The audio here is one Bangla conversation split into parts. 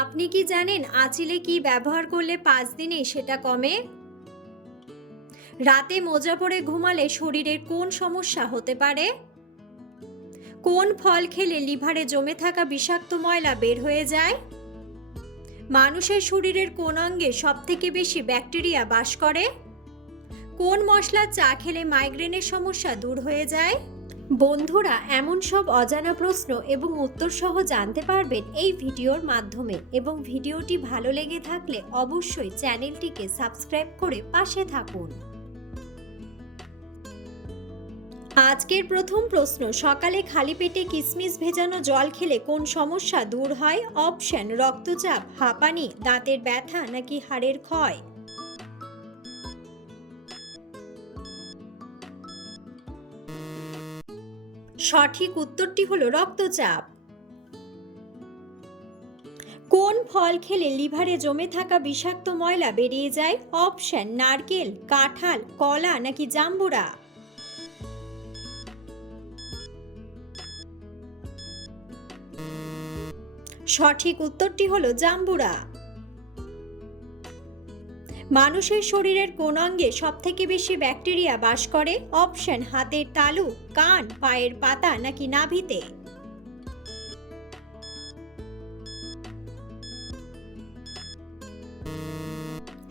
আপনি কি জানেন আঁচিলে কি ব্যবহার করলে 5 দিনেই সেটা কমে? রাতে মোজা পরে ঘুমালে শরীরের কোন সমস্যা হতে পারে? কোন ফল খেলে লিভারে জমে থাকা বিষাক্ত ময়লা বের হয়ে যায়? মানুষের শরীরের কোন অঙ্গে সবথেকে বেশি ব্যাকটেরিয়া বাস করে? কোন মশলা চা খেলে মাইগ্রেনের সমস্যা দূর হয়ে যায়? বন্ধুরা, এমন সব অজানা প্রশ্ন এবং উত্তর সহ জানতে পারবেন এই ভিডিওর মাধ্যমে, এবং ভিডিওটি ভালো লেগে থাকলে অবশ্যই চ্যানেলটিকে সাবস্ক্রাইব করে পাশে থাকুন। আজকের প্রথম প্রশ্ন, সকালে খালি পেটে কিশমিশ ভেজানো জল খেলে কোন সমস্যা দূর হয়? অপশন: রক্তচাপ, হাঁপানি, দাঁতের ব্যথা নাকি হাড়ের ক্ষয়? সঠিক উত্তরটি হলো রক্তচাপ। কোন ফল খেলে লিভারে জমে থাকা বিষাক্ত ময়লা বেরিয়ে যায়? অপশন: নারকেল, কাঁঠাল, কলা নাকি জাম্বুরা? সঠিক উত্তরটি হলো জাম্বুরা। মানুষের শরীরের কোন অঙ্গে সবথেকে বেশি ব্যাকটেরিয়া বাস করে? অপশন: হাতের তালু, কান, পায়ের পাতা নাকি নাভিতে?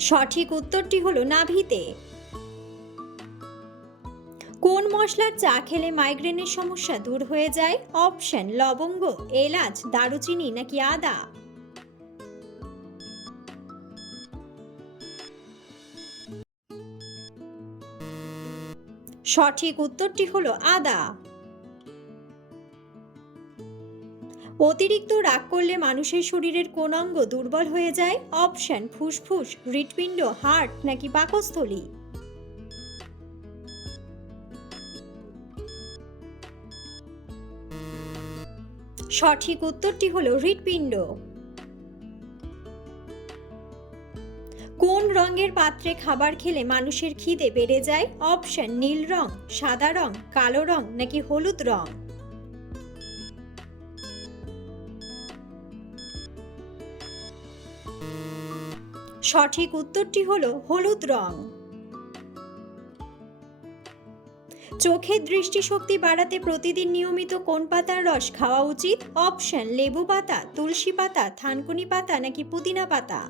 সঠিক উত্তরটি হলো নাভিতে। কোন মশলার চা খেলে মাইগ্রেনের সমস্যা দূর হয়ে যায়? অপশন: লবঙ্গ, এলাচ, দারুচিনি নাকি আদা? সঠিক উত্তরটি হলো আদা। অতিরিক্ত রাগ করলে মানুষের শরীরের কোন অঙ্গ দুর্বল হয়ে যায়? অপশন: ফুসফুস, হৃৎপিণ্ড, হার্ট নাকি পাকস্থলী? সঠিক উত্তরটি হলো হৃৎপিণ্ড। কোন রঙের পাত্রে খাবার খেলে মানুষের খিদে বেড়ে যায়? অপশন: নীল রং, সাদা রং, কালো রং নাকি হলুদ রং? সঠিক উত্তরটি হলো হলুদ রং। চোখের দৃষ্টিশক্তি বাড়াতে প্রতিদিন নিয়মিত কোন পাতার রস খাওয়া উচিত? অপশন: লেবু পাতা, তুলসী পাতা, থানকুনি পাতা নাকি পুদিনা পাতা?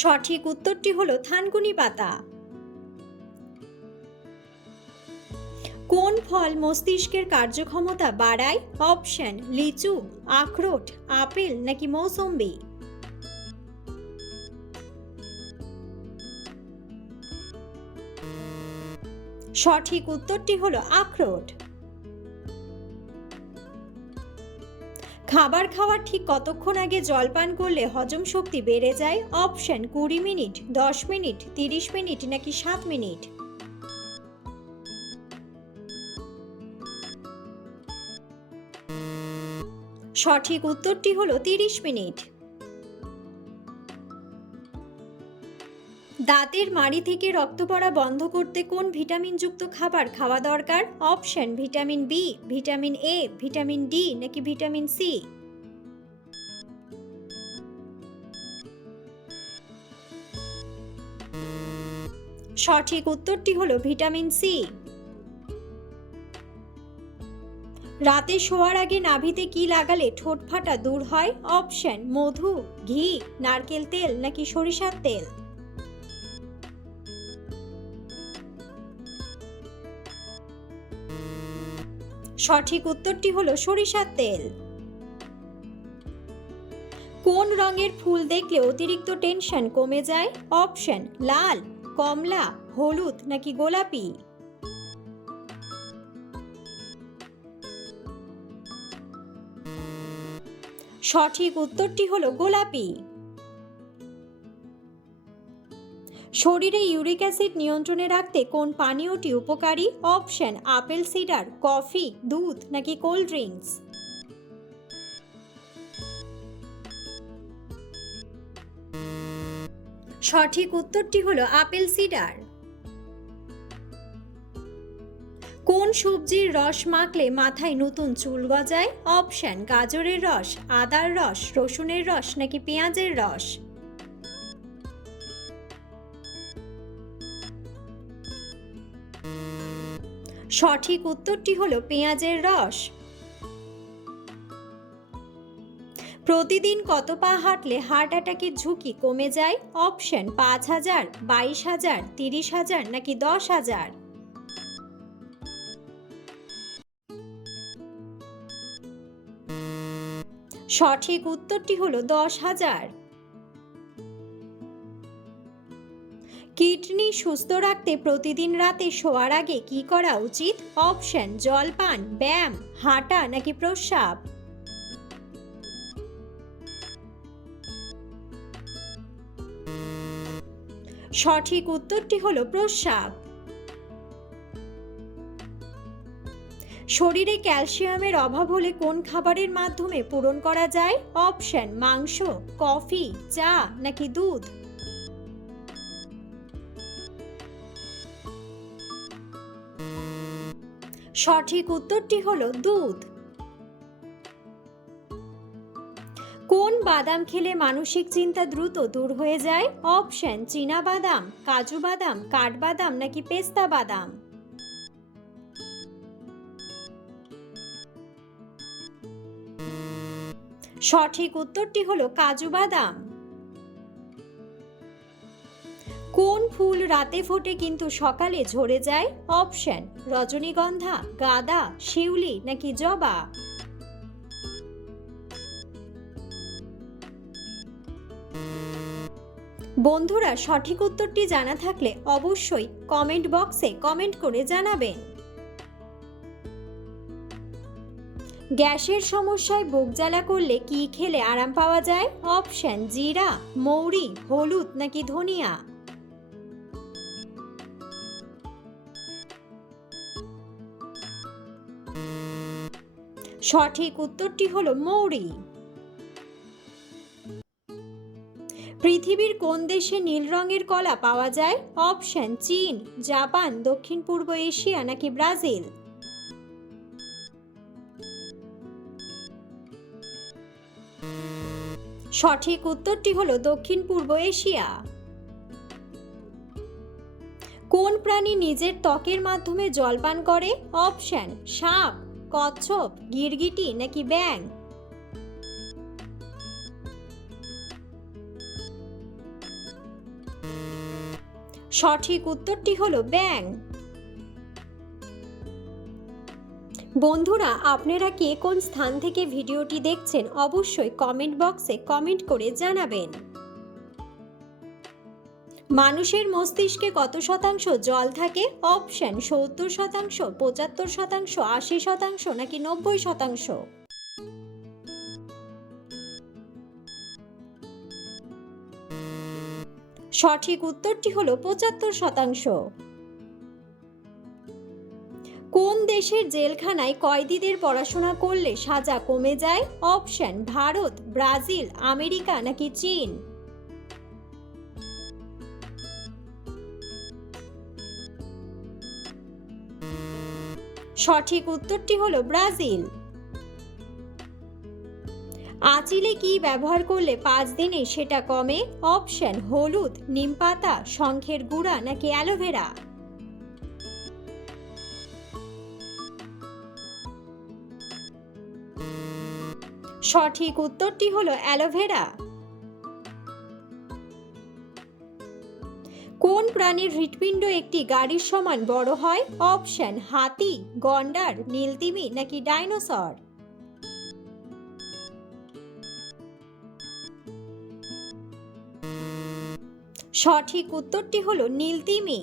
সঠিক উত্তরটি হলো থানকুনি পাতা। কোন ফল মস্তিষ্কের কার্যক্ষমতা বাড়ায়? অপশন: লিচু, আখরোট, আপেল নাকি মৌসম্বি? সঠিক উত্তরটি হলো আখরোট। খাবার খাওয়ার ঠিক কতক্ষণ আগে জল পান করলে হজম শক্তি বেড়ে যায়? অপশন: 20 মিনিট, 10 মিনিট, 30 মিনিট নাকি 7 মিনিট? সঠিক উত্তরটি হলো 30 মিনিট। দাঁতের মাড়ি থেকে রক্ত পড়া বন্ধ করতে কোন ভিটামিনযুক্ত খাবার খাওয়া দরকার? Option: vitamin B, vitamin A, vitamin D নাকি ভিটামিন সি? সঠিক উত্তরটি হলো ভিটামিন সি। রাতে শোয়ার আগে নাভিতে কি লাগালে ঠোঁট ফাটা দূর হয়? অপশন: মধু, ঘি, নারকেল তেল নাকি সরিষার তেল? সঠিক উত্তরটি হলো সরিষার তেল। কোন রঙের ফুল দেখলে অতিরিক্ত টেনশন কমে যায়? অপশন: লাল, কমলা, হলুদ নাকি গোলাপি? সঠিক উত্তরটি হলো গোলাপি। শরীরে ইউরিক অ্যাসিড নিয়ন্ত্রণে রাখতে কোন পানীয়টি উপকারী? অপশন: আপেল সিডার, কফি, দুধ নাকি কোল্ড ড্রিঙ্কস? সঠিক উত্তরটি হলো আপেল সিডার। কোন সবজির রস মাখলে মাথায় নতুন চুল গজায়? অপশন: গাজরের রস, আদার রস, রসুনের রস নাকি পেঁয়াজের রস। সঠিক উত্তরটি হলো পেঁয়াজের রস। প্রতিদিন কত পা হাঁটলে হার্ট অ্যাটাকের ঝুঁকি কমে যায়? অপশন: 5,000, 22,000, 30,000 নাকি 10,000। সঠিক উত্তরটি হলো 10,000। কিডনি সুস্থ রাখতে প্রতিদিন রাতে শোয়ার আগে কি করা উচিত? অপশন: জলপান, ব্যায়াম, হাঁটা নাকি প্রস্রাব। সঠিক উত্তরটি হলো প্রস্রাব। শরীরে ক্যালসিয়ামের অভাব হলে কোন খাবারের মাধ্যমে পূরণ করা যায়? অপশন: মাংস, কফি, চা নাকি দুধ। সঠিক উত্তরটি হলো দুধ। কোন বাদাম খেলে মানসিক চিন্তা দ্রুত দূর হয়ে যায়? অপশন: চীনা বাদাম, কাজু বাদাম, কাঠবাদাম নাকি পেস্তা বাদাম। সঠিক উত্তরটি হলো কাজু বাদাম। কোন ফুল রাতে ফোটে কিন্তু সকালে ঝরে যায়? অপশন: রজনীগন্ধা, গাঁদা, শিউলি নাকি জবা। বন্ধুরা, সঠিক উত্তরটি জানা থাকলে অবশ্যই কমেন্ট বক্সে কমেন্ট করে জানাবেন। গ্যাসের সমস্যায় বুক জ্বালা করলে কি খেলে আরাম পাওয়া যায়? অপশন: জিরা, মৌরি, হলুদ নাকি ধনিয়া। সঠিক উত্তরটি হলো মৌরি। পৃথিবীর কোন দেশে নীল রঙের কলা পাওয়া যায়? অপশন: চীন, জাপান, দক্ষিণ পূর্ব এশিয়া নাকি ব্রাজিল। সঠিক উত্তরটি হলো দক্ষিণ পূর্ব এশিয়া। কোন প্রাণী নিজের ত্বকের মাধ্যমে জল পান করে? অপশন: সাপ, কচ্ছপ, গিরগিটি নাকি ব্যাঙ। সঠিক উত্তরটি হলো ব্যাঙ। বন্ধুরা, আপনারা কে কোন স্থান থেকে ভিডিওটি দেখছেন অবশ্যই কমেন্ট বক্সে কমেন্ট করে জানাবেন। মানুষের মস্তিষ্কে কত শতাংশ জল থাকে? অপশন: 70%, 75%, 80% নাকি 90%। সঠিক উত্তরটি হলো 75%। কোন দেশের জেলখানায় কয়েদিদের পড়াশোনা করলে সাজা কমে যায়? অপশন: ভারত, ব্রাজিল, আমেরিকা নাকি চীন। সঠিক উত্তরটি হলো ব্রাজিল। আঁচিলে কি ব্যবহার করলে 5 দিনে সেটা কমে? অপশন: হলুদ, নিমপাতা, শঙ্খের গুঁড়া নাকি অ্যালোভেরা। সঠিক উত্তরটি হলো অ্যালোভেরা। কোন প্রাণীর হৃৎপিণ্ড একটি গাড়ির সমান বড় হয়? অপশন: হাতি, গন্ডার, নীলতিমি নাকি ডাইনোসর। সঠিক উত্তরটি হলো নীলতিমি।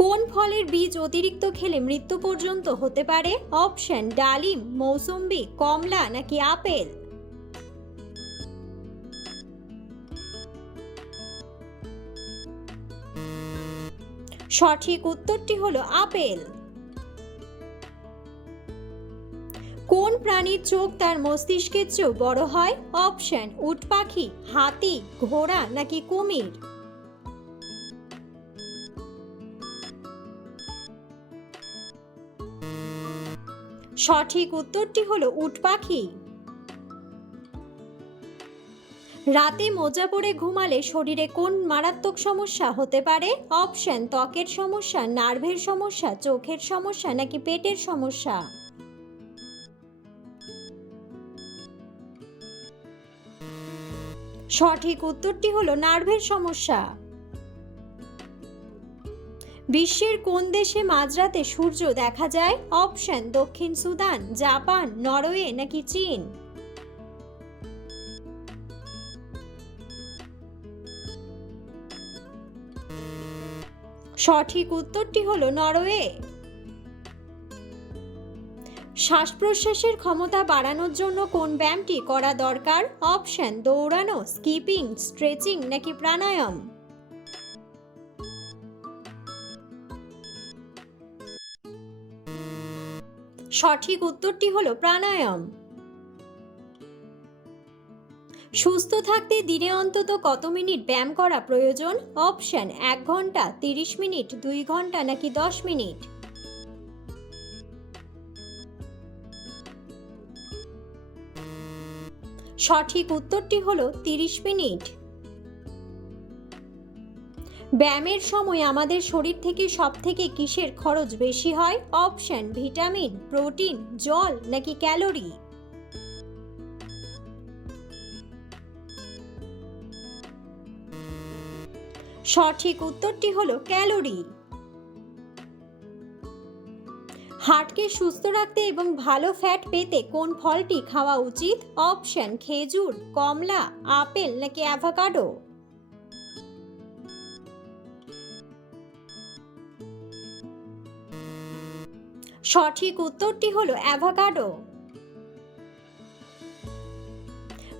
কোন ফলের বীজ অতিরিক্ত খেলে মৃত্যু পর্যন্ত হতে পারে? অপশন: ডালিম, মৌসুম্বি, কমলা নাকি আপেল। সঠিক উত্তরটি হলো আপেল। কোন প্রাণীর চোখ তার মস্তিষ্কের চেয়েও বড় হয়? অপশন: উট পাখি, হাতি, ঘোড়া নাকি কুমির। সঠিক উত্তরটি হলো উট পাখি। রাতে মোজা পরে ঘুমালে শরীরে কোন মারাত্মক সমস্যা হতে পারে? অপশন: ত্বকের সমস্যা, নার্ভের সমস্যা, চোখের সমস্যা নাকি পেটের সমস্যা। সঠিক উত্তরটি হলো নার্ভের সমস্যা। বিশ্বের কোন দেশে মাঝরাতে সূর্য দেখা যায়? অপশন: দক্ষিণ সুদান, জাপান, নরওয়ে নাকি চীন। সঠিক উত্তরটি হলো নরওয়ে। শ্বাস প্রশ্বাসের ক্ষমতা বাড়ানোর জন্য কোন ব্যায়ামটি করা দরকার? অপশন: দৌড়ানো, স্কিপিং, স্ট্রেচিং নাকি প্রাণায়াম। সঠিক উত্তরটি হলো প্রাণায়াম। সুস্থ থাকতে দিনে অন্তত কত মিনিট ব্যায়াম করা প্রয়োজন? অপশন: 1 ঘন্টা, 30 মিনিট, 2 ঘন্টা নাকি 10 মিনিট। সঠিক উত্তরটি হলো 30 মিনিট। ব্যায়ামের সময় আমাদের শরীর থেকে সবথেকে কিসের খরচ বেশি হয়? অপশন: ভিটামিন, প্রোটিন, জল নাকি ক্যালোরি। সঠিক উত্তরটি হলো ক্যালোরি। হার্টকে সুস্থ রাখতে এবং ভালো ফ্যাট পেতে কোন ফলটি খাওয়া উচিত? অপশন: খেজুর, কমলা, আপেল নাকি অ্যাভোকাডো। সঠিক উত্তরটি হলো অ্যাভোকাডো।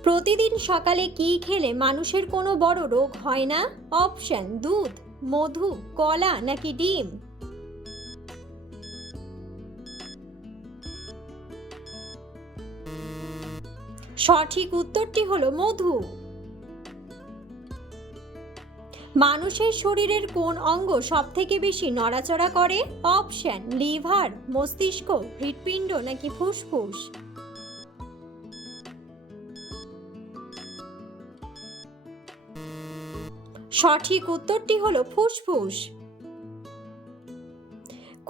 প্রতিদিন সকালে কি খেলে মানুষের কোনো বড় রোগ হয় না? অপশন: দুধ, মধু, কলা নাকি ডিম। সঠিক উত্তরটি হলো মধু। মানুষের শরীরের কোন অঙ্গ সবথেকে বেশি নড়াচড়া করে? অপশন: লিভার, মস্তিষ্ক, হৃৎপিণ্ড নাকি ফুসফুস। সঠিক উত্তরটি হলো ফুসফুস।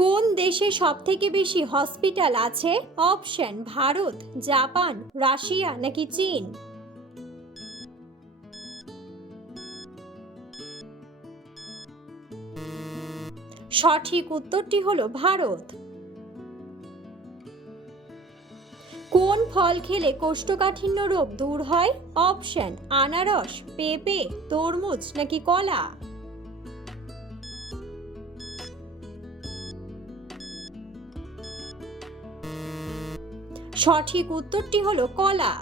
কোন দেশে সবথেকে বেশি হসপিটাল আছে? অপশন: ভারত, জাপান, রাশিয়া নাকি চীন। সঠিক উত্তরটি হলো ভারত। কোন ফল খেলে কোষ্ঠকাঠিন্য রোগ দূর হয়? অপশন: আনারস, পেঁপে, তরমুজ নাকি কলা। সঠিক উত্তরটি হলো কলা।